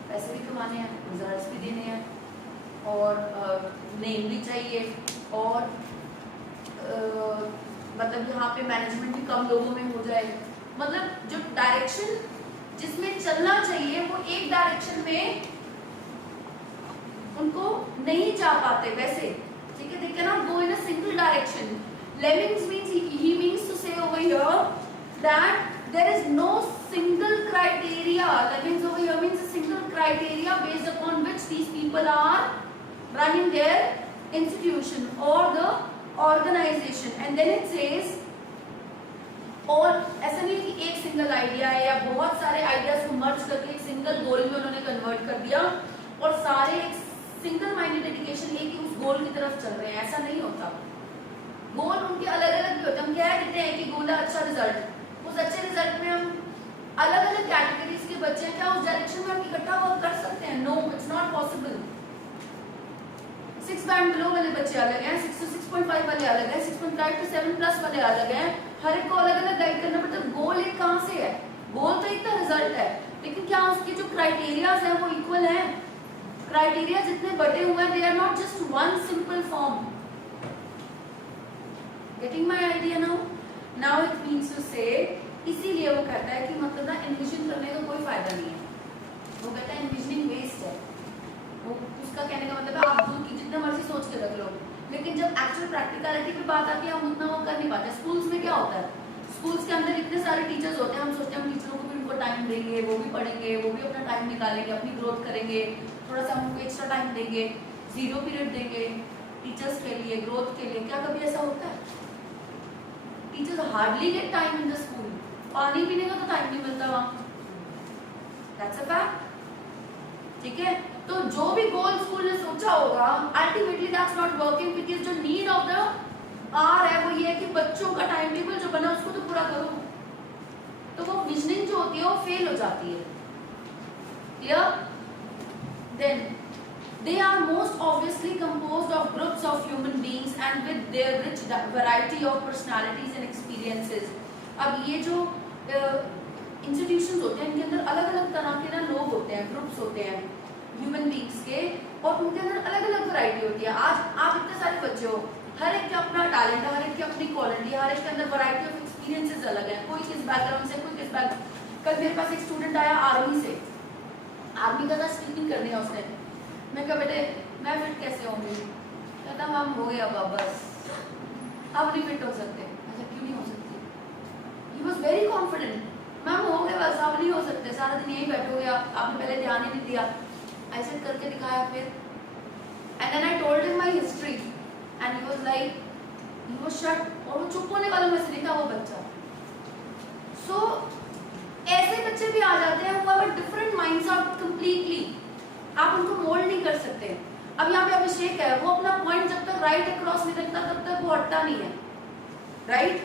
पैसे भी कमाने हैं, रिजल्ट्स भी देने हैं, और नेम भी चाहिए, और मतलब यहाँ पे मैनेजमेंट भी कम लोगों में हो जाए. मतलब जो डायरेक्शन जिसमें चलना चाहिए वो एक डायरेक्शन में उनको नहीं जा पाते वैसे. ठीक है, they cannot go in a single direction. Lemmings means he means to say over here that there is no single criteria. Lemmings over here means a single criteria based upon which these people are running their institution or the organization. And then it says, और ऐसा नहीं कि एक single idea है या बहुत सारे ideas को मर्ज करके एक सिंगल गोल में उन्होंने कन्वर्ट कर दिया और सारे एक सिंगल माइंडेड डेडिकेशन है कि उस गोल की तरफ चल रहे हैं. ऐसा नहीं होता. गोल उनके अलग अलग भी होते हैं. हम कह देते हैं कि गोल है अच्छा रिजल्ट. उस अच्छे रिजल्ट में हम अलग अलग कैटेगरीज के बच्चे हैं, क्या उस डायरेक्शन में हम इकट्ठा वर्क कर सकते हैं? No, it's not possible. 6 band below वाले बच्चे अलग हैं, 6 to 6.5 वाले अलग हैं, 6.5 to 7+ वाले अलग हैं. हर एक को अलग अलग गाइड करना पड़ता है. गोल एक कहाँ से है? गोल तो एक तो रिजल्ट है, लेकिन क्या उसके जो क्राइटेरियाज हैं वो इक्वल हैं? क्राइटेरिया जितने बटे हुए हैं, they are not just one simple form. Getting my idea now? Now it means to say, इसीलिए वो कहता है कि मतलब ना एनविजन करने का कोई फायदा नहीं है. वो कहता है एनविजनिंग वेस्ट है. वो उसका कहने का मतलब है आप दूर की जितना मर्जी सोच के रख लो, लेकिन जब एक्चुअल प्रैक्टिकलिटी पे बात आती है हम उतना वो कर नहीं पाते. स्कूल्स में क्या होता है? स्कूल्स के अंदर इतने सारे टीचर्स होते हैं, हम सोचते हैं हम टीचरों को भी उनको टाइम देंगे, वो भी पढ़ेंगे, वो भी अपना टाइम निकालेंगे, अपनी ग्रोथ करेंगे, थोड़ा सा उनको एक्स्ट्रा टाइम देंगे, 0 पीरियड देंगे टीचर्स के लिए, ग्रोथ के लिए. क्या कभी ऐसा होता है? Teachers hardly get time in the school. पानी पीने का तो टाइम नहीं मिलता वहाँ. That's a fact. ठीक है, तो जो भी गोल स्कूल ने सोचा होगा ultimately that's not working, because जो नीड ऑफ द आर है वो ये है कि बच्चों का टाइम टेबल जो बना उसको तो पूरा करो. तो वो विजनिंग जो होती है वो फेल हो जाती है. Clear? Then they are most obviously composed of groups of human beings and with their rich variety of personalities and experiences. अब ये जो इंस्टीट्यूशंस होते हैं इनके अंदर अलग अलग तरह के ना लोग होते हैं, ग्रुप्स होते हैं ह्यूमन बींग्स के, और उनके अंदर अलग अलग वैरायटी होती है. आज आप इतने सारे बच्चे हो, हर एक का अपना टैलेंट है, हर एक की अपनी क्वालिटी है, हर एक के अंदर वैरायटी ऑफ एक्सपीरियंसेस अलग है. कोई किस बैकग्राउंड से, कोई किस बैकग्राउंड. कल मेरे पास एक स्टूडेंट आया आर्मी से, आर्मी का था स्पीकिंग करनी है उसने. मैं कहा बेटे मैं फिट कैसे होंगी? कहता मैम हो गया अब बस, अब नहीं फिट हो सकते. अच्छा क्यों नहीं हो सकती? He was very confident. Ma'am हो गया बस, अब नहीं हो सकते, सारा दिन यही बैठोगे आप, आपने पहले ध्यान ही नहीं दिया. ऐसे करके दिखाया फिर. And then I told him my history and he was like, he was shut. और वो चुप होने वाला में से नहीं था वो बच्चा. सो ऐसे बच्चे भी आ जाते हैं वो डिफरेंट माइंड्स आर कंप्लीटली. आप उनको मोल्ड नहीं कर सकते. अब यहाँ पे अभिषेक है, वो अपना पॉइंट जब तक राइट अक्रॉस नहीं रखता तब तक वो हटता नहीं है. Right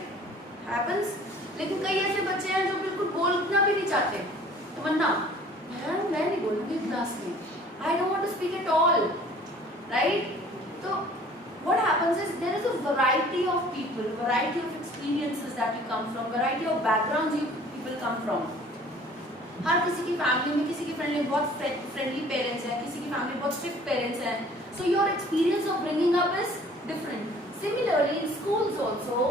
happens. लेकिन कई ऐसे बच्चे हैं जो बिल्कुल बोलना भी नहीं चाहते. तमन्ना मैं नहीं बोलूंगी क्लास में, I don't want to speak at all. Right? तो what happens is there is a variety of people, variety of experiences that you come from, variety of backgrounds you people come from. हर किसी की family में, किसी की family में बहुत friendly parents हैं, किसी की फैमिली बहुत स्ट्रिक्ट पेरेंट्स हैं. So your experience of bringing up is different. Similarly in schools also,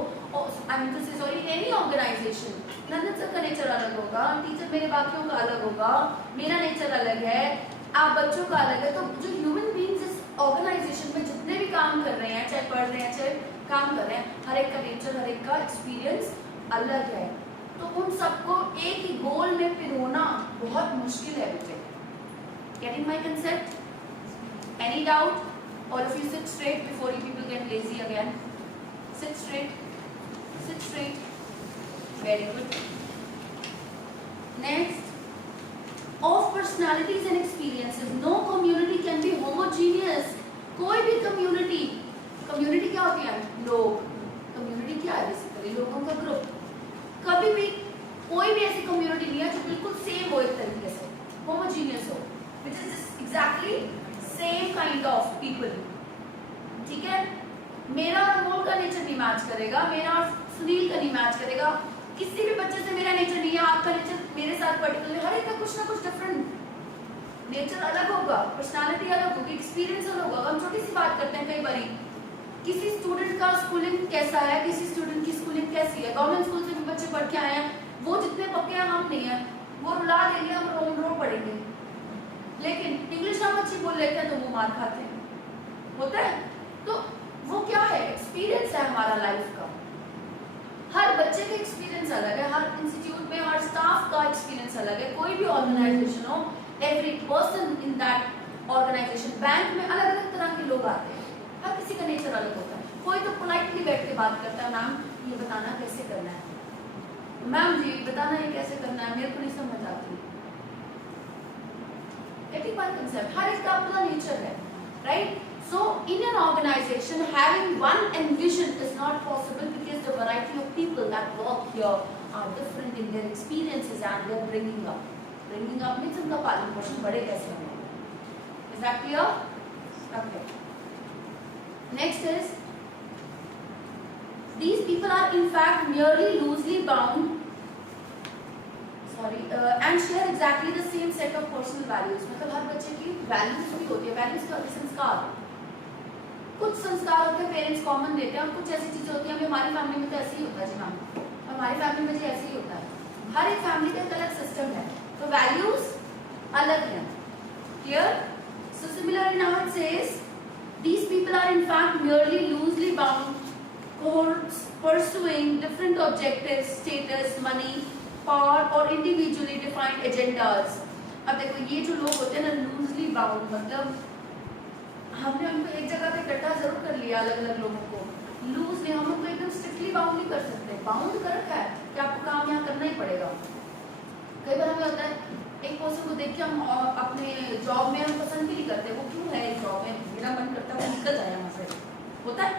I mean to say sorry, any organisation, Nandan sir का नेचर अलग होगा, टीचर मेरे बाकियों का अलग होगा, मेरा नेचर अलग है, आप बच्चों का अलग है. तो जो ह्यूमन बीइंग्स इस ऑर्गेनाइजेशन में जितने भी काम कर रहे हैं, चाहे पढ़ रहे हैं चाहे काम कर रहे हैं, हर एक का नेचर, हर एक का एक्सपीरियंस अलग है. तो उन सबको एक ही गोल में पिरोना बहुत मुश्किल है बेटे। Getting my concept? Any doubt? All of you sit straight before you people get lazy again. Sit straight. Sit straight. Very good. Next. Of personalities and experiences, no community can be homogeneous. कोई भी community क्या होती है? लोग। Community क्या है basically? लोगों का ग्रुप। कभी भी कोई भी ऐसी community नहीं है जो बिल्कुल सेम हो एक तरीके से, homogeneous हो, which is exactly same kind of people. ठीक है? मेरा और अनमोल का नेचर नहीं मैच करेगा, मेरा और सुनील का नहीं मैच करेगा, किसी भी बच्चे से मेरा नेचर नहीं है, आपका नेचर मेरे साथ पर्टिकुलर, हर एक का कुछ ना कुछ डिफरेंट नेचर अलग होगा, पर्सनालिटी अलग होगी, एक्सपीरियंस अलग होगा। हम छोटी सी बात करते हैं कई बारी, किसी स्टूडेंट का स्कूलिंग कैसा है, किसी स्टूडेंट की स्कूलिंग कैसी है। गवर्नमेंट स्कूल से भी बच्चे पढ़ के आए हैं, वो जितने पक्के हैं हम नहीं है, वो रुला देंगे, हम रो पढ़ेंगे, लेकिन इंग्लिश हम अच्छी बोल लेते हैं तो वो मार खाते हैं, होता है। तो वो क्या है, एक्सपीरियंस है हमारा लाइफ का। हर बच्चे का एक्सपीरियंस अलग है, हर इंस्टीट्यूट में हर स्टाफ का एक्सपीरियंस अलग है, कोई भी ऑर्गेनाइजेशन हो, every person in that organisation, bank में अलग अलग तरह के लोग आते हैं, हर किसी का नेचर अलग होता है। कोई तो पोलाइटली बैठ के बात करता है, मैम ये बताना कैसे करना है, मैम जी बताना ये कैसे करना है, मेरे को नहीं समझ आती। Getting my concept? हर एक का अपना नेचर है, right? So in an organization, having one envision is not possible because the variety of people that work here are different in their experiences and their bringing up. Bringing up means उनका पालन पोषण बड़े कैसे होंगे? Is that clear? Okay. Next is, these people are in fact merely loosely bound, and share exactly the same set of personal values. मतलब हर बच्चे की values भी होती है, values का संस्कार, कुछ संस्कार होते हैं पेरेंट्स कॉमन देते हैं, और कुछ ऐसी चीजें होती हैं, हमारी फैमिली में तो ऐसे ही होता है जी मैम, हमारी फैमिली में जी ऐसे ही होता है। हर एक फैमिली का एक अलग सिस्टम है, तो वैल्यूज अलग हैं। Clear? So similarly now it says these people are in fact merely loosely bound cohorts pursuing different objectives, status, money, power or individually defined agendas. अब देखो ये जो लोग होते हैं ना loosely bound, मतलब हमने उनको एक जगह पे इकट्ठा जरूर कर लिया, अलग अलग लोगों को लूज नहीं, हम उनको एकदम स्ट्रिक्टली बाउंड नहीं कर सकते। बाउंड कर रखा है कि आपको काम यहाँ करना ही पड़ेगा। कई बार हमें होता है एक पर्सन को देख के हम अपने जॉब में हम पसंद भी नहीं करते, वो क्यों है इस जॉब में, मेरा मन करता है वो निकल जाए यहाँ से, होता है।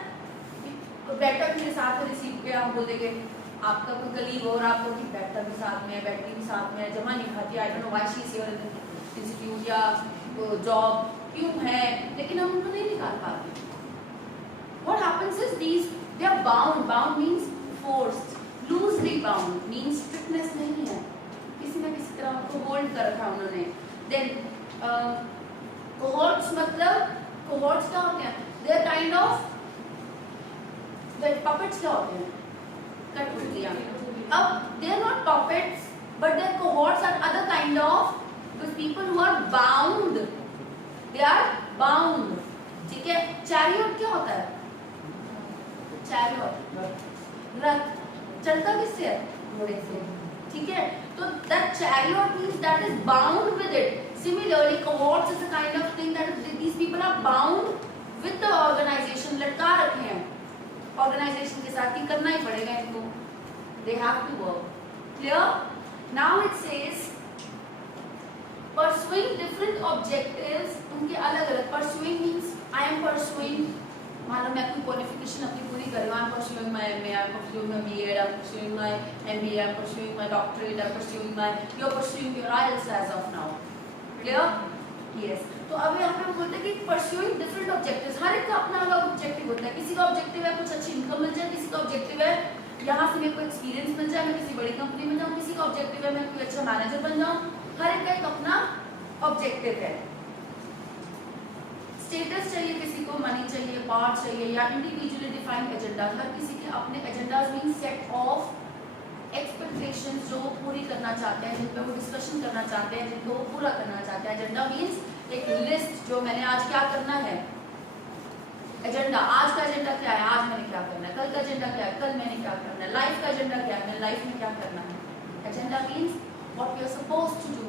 तो बैठक मेरे साथ में रिसीव किया, हम बोल देंगे आपका कोई कलीग और आपको कि बैठक भी साथ में है, बैटरी भी साथ में है, जमा नहीं खाती, I don't know why she is here in institute या जॉब क्यों है, लेकिन हम उनको नहीं निकाल पाते। What happens is they are bound. Bound means forced. Loosely bound means strictness नहीं है, किसी न किसी तरह उनको होल्ड कर रखा उन्होंने। Then cohorts मतलब cohorts क्या होते हैं? They are kind of puppets क्या होते हैं? कठपुतलियाँ। अब they are not puppets, but their cohorts are other kind of those people who are bound. They are bound. ठीक है? Chariot क्या होता है? Chariot, रथ, चलता किससे है? घोड़े से, ठीक है? तो that chariot means that is bound with it. Similarly, cohorts is a kind of thing that these people are bound with the organization, लटका रखे हैं organization के साथ कि करना ही पड़ेगा इनको. They have to work. Clear? Now it says pursuing different objectives, उनके अलग अलग. Pursuing means I am pursuing, मान लो मैं अपनी क्वालिफिकेशन अपनी पूरी कर रही हूँ, I am pursuing my MA, I am pursuing my B.Ed, I am pursuing my MBA, I am pursuing my doctorate, I am pursuing my, you are pursuing your IELTS as of now. Clear? Yes. तो अब यहाँ पे हम बोलते हैं कि pursuing different objectives, हर एक का अपना अलग ऑब्जेक्टिव होता है. किसी का ऑब्जेक्टिव है कुछ अच्छी इनकम मिल जाए, किसी का ऑब्जेक्टिव है यहाँ से मेरे को एक्सपीरियंस मिल जाए, मैं किसी बड़ी कंपनी में जाऊँ, किसी का ऑब्जेक्टिव है मैं कोई अच्छा मैनेजर बन जाऊँ. हर एक का एक अपना ऑब्जेक्टिव है. स्टेटस चाहिए किसी को, मनी चाहिए, पावर चाहिए, या इंडिविजुअली डिफाइंड एजेंडा. हर किसी के अपने agendas mean set of expectations जो पूरी करना चाहते हैं, जिन पे वो डिस्कशन करना चाहते हैं, जिनको वो पूरा करना चाहते हैं. एजेंडा मीन्स एक लिस्ट, जो मैंने आज क्या करना है. एजेंडा, आज का एजेंडा क्या है, आज मैंने क्या करना है. कल का एजेंडा क्या है, कल मैंने क्या करना है. लाइफ का एजेंडा क्या है, मैंने लाइफ में क्या करना है. Agenda means what you are supposed to do,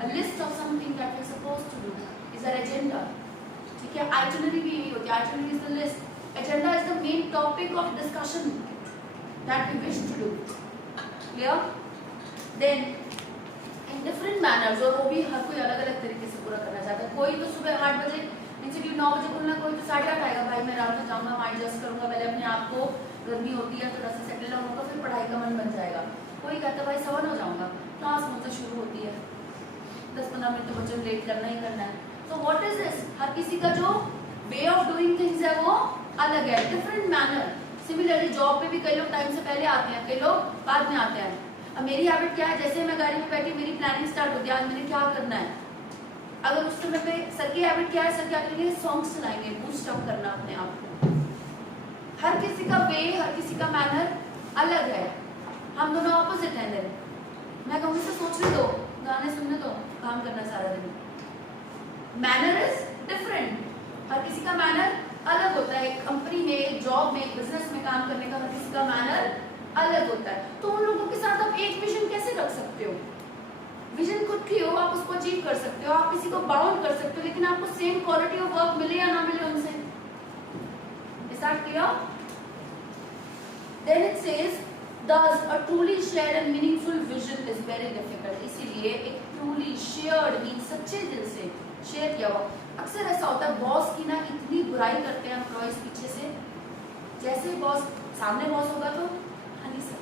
a list of something that you are supposed to do is our agenda. ठीक है, आइटिनरी भी यही होती है, itinerary is the list, agenda is the main topic of discussion that we wish to do. Clear? Then in different manners, और वो भी हर कोई अलग अलग तरीके से पूरा करना चाहता है। कोई तो सुबह 8 बजे इंस्टीट्यूट 9 बजे खुलना, कोई तो 8:30 आएगा, भाई मैं रात में जाऊंगा, वहाँ एडजस्ट करूंगा, पहले अपने आप को, गर्मी होती है थोड़ा सा सेटल डाउन होगा, फिर पढ़ाई का मन बन जाएगा। कोई कहता है भाई 7 हो जाऊंगा, क्लास मुझसे शुरू होती है, 10-15 मिनट तो बच्चों लेट करना ही करना है। तो व्हाट इज दिस, हर किसी का जो वे ऑफ डूइंग थिंग्स है वो अलग है, डिफरेंट मैनर। सिमिलरली जॉब पे भी कई लोग टाइम से पहले आते हैं, कई लोग बाद में आते हैं। अब मेरी हैबिट क्या है, जैसे मैं गाड़ी में बैठी मेरी प्लानिंग स्टार्ट होती है, आज मैंने क्या करना है। अगर उस समय पे सर की हैबिट क्या है, सर क्या करेंगे, सॉन्ग सुनाएंगे, बूस्ट अप करना अपने आप को। हर किसी का वे, हर किसी का मैनर अलग है, हम दोनों ऑपोजिट हैं। देन मैं कहूँगी से सोचने दो, गाने सुनने दो, काम करना सारा दिन। मैनर इज डिफरेंट, हर किसी का मैनर अलग होता है। एक कंपनी में, एक जॉब में, एक बिजनेस में काम करने का हर किसी का मैनर अलग होता है। तो उन लोगों के साथ आप एक विजन कैसे रख सकते हो? विजन खुद की हो, आप उसको अचीव कर सकते हो, आप किसी को बाउंड कर सकते हो, लेकिन आपको सेम क्वालिटी ऑफ वर्क मिले या ना मिले उनसे। Is that clear? Then it says thus a truly shared and meaningful vision is very difficult। इसीलिए एक truly shared मीन्स सच्चे दिल से शेयर किया हुआ। अक्सर ऐसा होता है बॉस की ना इतनी बुराई करते हैं एम्प्लॉइज पीछे से, जैसे बॉस सामने बॉस होगा तो हाँ जी सर,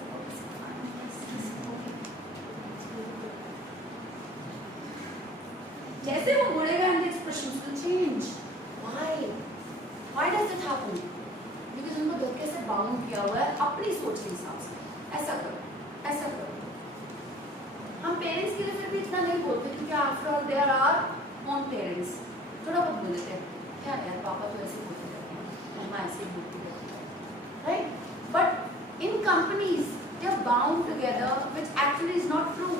जैसे वो मुड़ेगा and expression will change. Why does it happen? Because उनको धोखे से बाउंड किया हुआ है अपनी सोच के हिसाब से, ऐसा करो, ऐसा करो। हम पेरेंट्स के लिए फिर भी इतना नहीं बोलते क्योंकि after all there are own parents, थोड़ा बहुत बोल देते हैं, क्या यार पापा तो ऐसे बोलते रहते हैं, मम्मा ऐसे बोलती रहती है, right? But in companies they are bound together which actually is not true.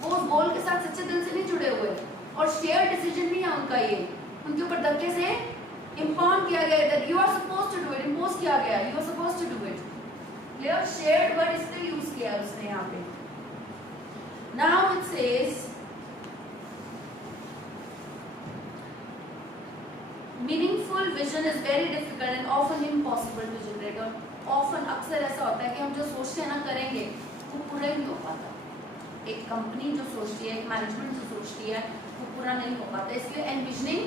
वो उस गोल के साथ सच्चे दिल से नहीं जुड़े हुए, और शेयर डिसीजन नहीं है उनका, ये उनके ऊपर धक्के से इम्पॉन किया गया है that you are supposed to do it, impose किया गया है, you are supposed to do it. Clear? Shared word इसलिए यूज किया है उसने यहाँ पे। Now it says meaningful vision is very difficult and often impossible to generate. और ऑफन अक्सर ऐसा होता है कि हम जो सोचते हैं ना करेंगे वो पूरा ही नहीं हो पाता। एक कंपनी जो सोचती है, एक मैनेजमेंट जो सोचती है, वो पूरा नहीं हो पाता, इसलिए एनविजनिंग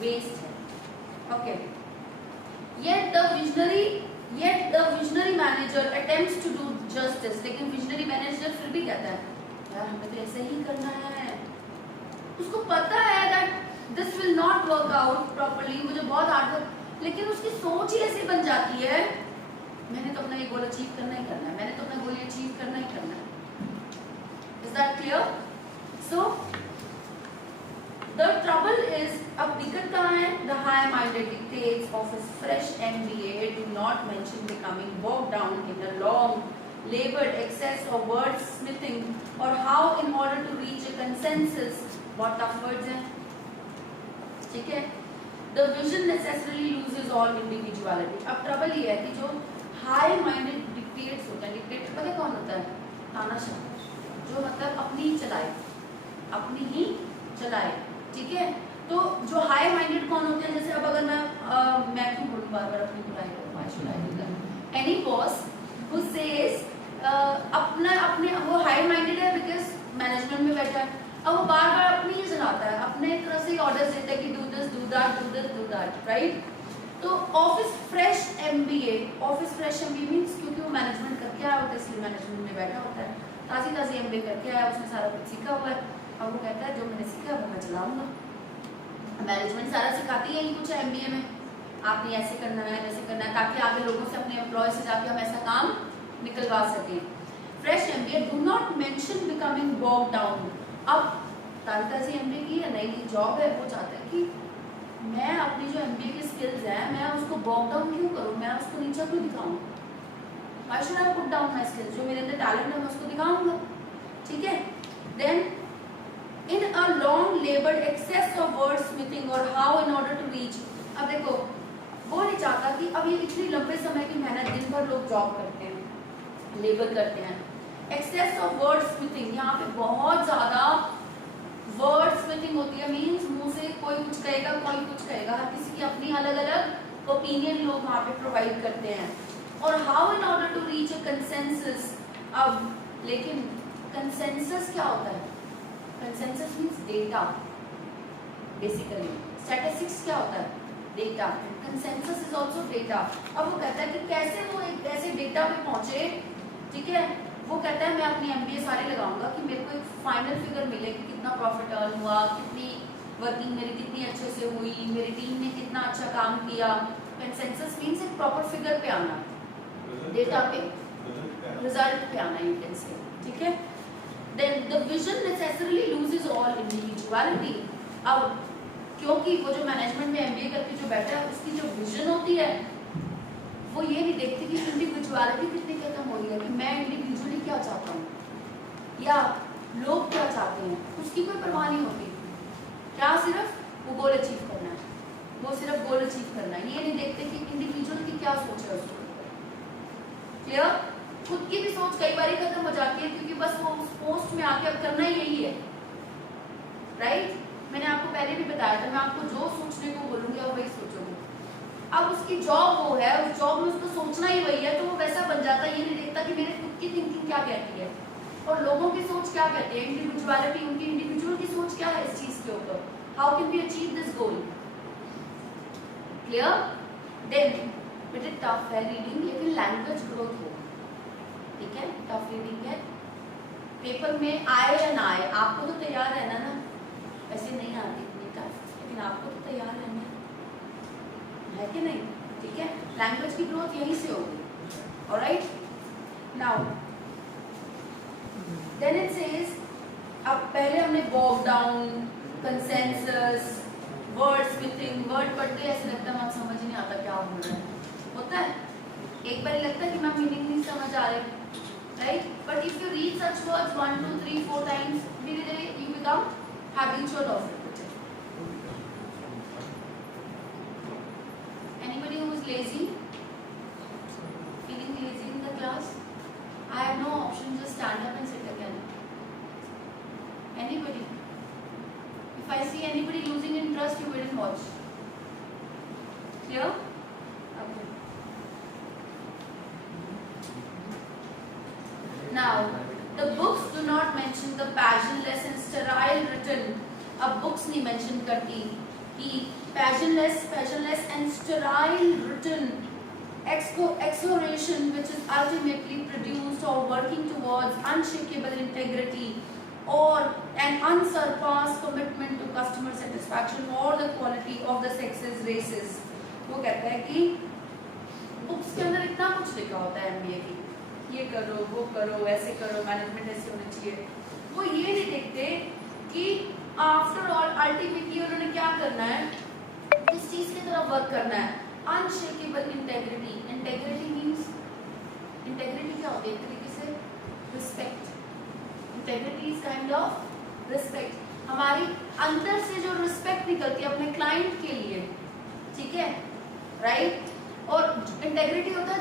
वेस्ट है। Okay, yet the visionary manager attempts to do justice। लेकिन विजनरी मैनेजर फिर भी कहता है यार हमें तो ऐसे ही करना है, उसको पता है that this will not work out properly, मुझे बहुत हार्ड वर्क, लेकिन उसकी सोच ही ऐसी बन जाती है मैंने तो अपना ये गोल अचीव करना ही करना है, मैंने तो अपना गोल अचीव करना ही करना है। Is that clear? So the trouble is, अब दिक्कत कहाँ है? The high-minded dictates of his fresh MBA do not mention becoming bogged down in a long, labored excess of wordsmithing or how in order to reach a consensus, what tough words हैं, ठीक है? The vision necessarily loses all individuality। अब trouble ये है कि जो high-minded dictates होता है, dictator पता कौन होता है? तानाशाह, जो मतलब अपनी ही चलाए, अपनी ही चलाए, ठीक है? तो जो हाई माइंडेड कौन होते हैं, जैसे अब अगर मैं क्यों बोलूं बार बार अपनी बुराई करूं, why should I do that? Any boss who says अपने वो हाई माइंडेड है बिकॉज मैनेजमेंट में बैठा है, अब वो बार बार अपनी ही चलाता है, अपने तरह से ऑर्डर्स देता है कि do this do that do this do that, right? तो ऑफिस फ्रेश एमबीए मीन्स क्योंकि वो मैनेजमेंट करके आया होता है इसलिए मैनेजमेंट में बैठा होता है, ताज़ी एमबीए करके आया, उसने सारा कुछ सीखा हुआ है, और वो कहता है जो मैंने सीखा वो मैं चलाऊंगा। मैनेजमेंट सारा सिखाती है ही कुछ एमबीए में, आपने ऐसे करना है वैसे करना है, ताकि आगे लोगों से अपने एम्प्लॉय से जाके हम ऐसा काम निकलवा सकें। Fresh MBA do not mention becoming bog down. अब ताज़ी एमबीए की या नई जॉब है, वो चाहता है कि मैं अपनी जो एमबीए की स्किल्स हैं मैं उसको बॉग डाउन क्यों करूँ, मैं उसको नीचा क्यों दिखाऊँ? Why should I put down my skills? जो मेरे अंदर टैलेंट है मैं उसको दिखाऊंगा, ठीक है? Then in a long labored excess of wordsmithing or how in order to reach, अब देखो वो नहीं चाहता कि अब ये इतनी लंबे समय की मेहनत, दिन भर लोग जॉब करते हैं, लेबर करते हैं, एक्सेस ऑफ वर्ड स्मिथिंग, यहाँ पे बहुत ज्यादा वर्ड स्मिथिंग होती है, मीन्स मुंह से कोई कुछ कहेगा कोई कुछ कहेगा, हर किसी की अपनी अलग अलग ओपिनियन लोग वहाँ पे प्रोवाइड करते हैं। और how in order to reach a consensus, अब लेकिन कंसेंसस क्या होता है? Consensus means data basically. Statistics क्या होता है? Data. Consensus is also data. अब वो कहता है कि कैसे वो एक ऐसे डेटा पे पहुंचे, ठीक है, वो कहता है मैं अपनी एमबीए सारे लगाऊंगा कि मेरे को एक फाइनल फिगर मिले कि कितना प्रॉफिट अर्न हुआ, कितनी वर्किंग मेरी कितनी अच्छे से हुई, मेरी टीम ने कितना अच्छा काम किया। कंसेंसस मीन्स एक प्रॉपर फिगर पे आना, डेटा पे, रिजल्ट पे आना, यू कैन से, ठीक है। Then the vision necessarily loses all individuality. अब क्योंकि वो जो मैनेजमेंट में एमबीए करके जो बैठा है उसकी जो विजन होती है वो ये नहीं देखती कि इंडिविजुअलिटी कितनी खत्म हो रही है, कि मैं इंडिविजुअली क्या चाहता हूँ या लोग क्या चाहते हैं, उसकी कोई परवाह नहीं होती। क्या सिर्फ वो गोल अचीव करना है, वो सिर्फ गोल अचीव करना है, ये नहीं देखते कि इंडिविजुअल की क्या सोच है उसको। क्लियर? खुद की भी सोच कई बार खत्म हो जाती है क्योंकि बस वो उस पोस्ट में आके अब करना ही यही है, राइट? मैंने आपको पहले भी बताया था, मैं आपको जो सोचने को बोलूंगी आप वही सोचोगे। अब उसकी जॉब वो है, उस जॉब में उसको सोचना ही वही है, तो वो वैसा बन जाता है, ये नहीं देखता कि मेरे खुद की थिंकिंग क्या कहती है और लोगों की सोच क्या कहती है, इंडिविजुअलिटी, उनकी इंडिविजुअल की सोच क्या है इस चीज के ऊपर। How can we achieve this goal? Clear? Then बेटे टफ है रीडिंग, लेकिन लैंग्वेज ग्रोथ हो, ठीक है। टफ रीडिंग है, पेपर में आए या ना आए आपको तो तैयार रहना ना, ऐसे नहीं आती इतनी टफ, लेकिन आपको तो तैयार रहना है कि नहीं, ठीक है। लैंग्वेज की ग्रोथ यहीं से होगी, alright. Now then it says, अब पहले हमने bog down, consensus, wordsmithing, word पढ़ते ऐसे लगता है मुझे समझ नहीं आता क्या बोल रहा है, होता है एक बार लगता है कि मैं मीनिंग नहीं समझ आ रही, right? But if you read such words 1 2 3 4 times, धीरे धीरे you become habitual of it. Anybody who is lazy, feeling lazy in the class? I have no option, just stand up and sit again. Anybody? If I see anybody losing interest, you wait and watch. Clear? Okay. Now, the books do not mention the passionless and sterile written. अब books नहीं mention करती कि passionless and sterile written exploration which is ultimately produced or working towards unshakable integrity or an unsurpassed commitment to customer satisfaction or the quality of the sexes races। वो कहता है कि books के अंदर इतना कुछ लिखा होता है एमबीए की, ये करो वो करो ऐसे करो, मैनेजमेंट ऐसे होना चाहिए, वो ये नहीं देखते कि आफ्टर ऑल अल्टीमेटली उन्होंने क्या करना है, किस चीज की तरफ वर्क करना है। Unshakeable integrity, integrity means, integrity क्या होती है एक तरीके से respect, integrity is kind of respect, हमारी अंदर से जो रिस्पेक्ट निकलती है अपने क्लाइंट के लिए, ठीक है, राइट? और इंटेग्रिटी होता है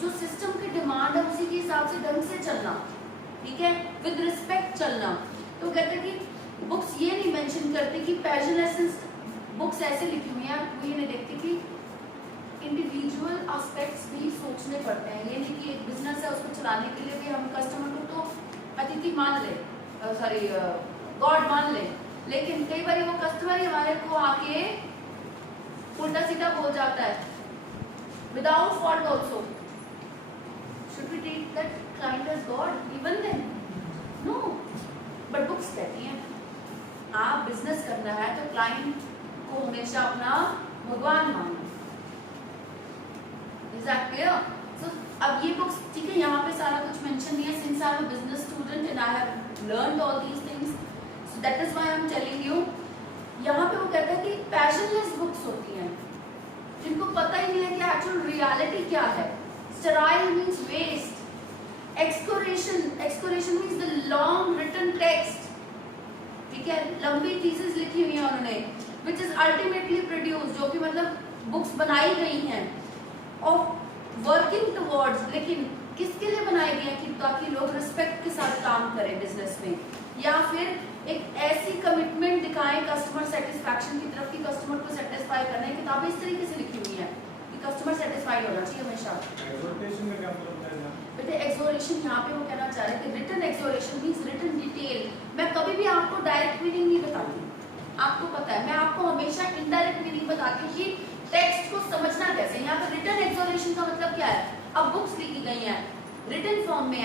जो सिस्टम की डिमांड है उसी के हिसाब से ढंग से चलना, ठीक है, विद रिस्पेक्ट चलना। तो कहते हैं कि बुक्स ये नहीं मेंशन करती कि पैशनलेस बुक्स ऐसे लिखी हुई हैं, वो ये नहीं देखती कि इंडिविजुअल एस्पेक्ट्स भी सोचने पड़ते हैं। ये नहीं कि एक बिजनेस है उसको चलाने के लिए भी हम कस्टमर को तो अतिथि मान ले, सॉरी गॉड मान ले, लेकिन कई बार वो कस्टमर ही हमारे को आके उल्टा सीधा बोल जाता है without fault also. Should we treat that client as God even then? No. But books कहती हैं आप बिजनेस करना है तो क्लाइंट को हमेशा अपना भगवान मानो। Is that clear? So अब ये बुक्स, ठीक है, यहाँ पे सारा कुछ मेंशन नहीं है, since I am a business student and I have learned all these things, so that is why I am telling you। यहाँ पे वो कहता है कि पैशनलेस बुक्स होती हैं जिनको पता ही नहीं है कि एक्चुअल रियलिटी क्या है। Sterile means waste, excoriation means the long written text, ठीक है, लंबी थीसिस लिखी हुई है उन्होंने, विच इज अल्टीमेटली प्रोड्यूस, जो कि मतलब बुक्स बनाई गई हैं, ऑफ वर्किंग टुवर्ड्स, लेकिन किसके लिए बनाए गए हैं कि ताकि लोग रिस्पेक्ट के साथ काम करें बिजनेस में, या फिर एक ऐसी कमिटमेंट दिखाएं कस्टमर सेटिस्फैक्शन की तरफ कि कस्टमर को सेटिस्फाई करना है। किताबें इस तरीके से लिखी हुई है कि कस्टमर सेटिस्फाइड होना चाहिए हमेशा। एक्सोर्टेशन का क्या मतलब है? बेटे एक्सोरेशन यहाँ पे वो कहना चाह रहे हैं कि रिटन एक्सोरेशन मींस रिटन डिटेल। मैं कभी भी आपको डायरेक्ट मीनिंग नहीं बताती, आपको पता है मैं आपको हमेशा इनडायरेक्ट मीनिंग बताती हूँ कि टेक्स्ट को समझना कैसे। यहाँ पे रिटन एक्सोरेशन का मतलब क्या है, अब बुक्स लिखी गई हैं रिटन फॉर्म में है,